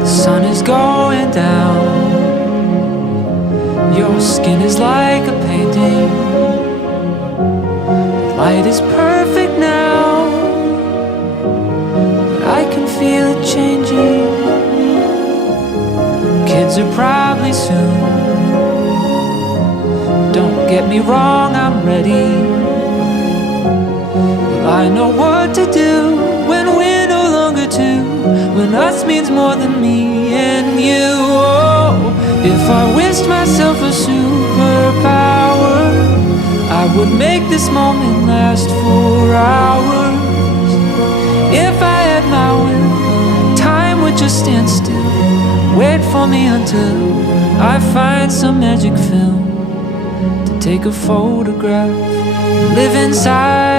The sun is going down. Your skin is like a painting. The light is perfect now, but I can feel it changing. Kids are probably soon. Don't get me wrong, I'm ready. Well, I know what to do when we're no longer two, when us means more than me and you. Oh, if I wished myself a superpower, I would make this moment last for hours. If I had my will, time would just stand still, wait for me until I find some magic film to take a photograph, live inside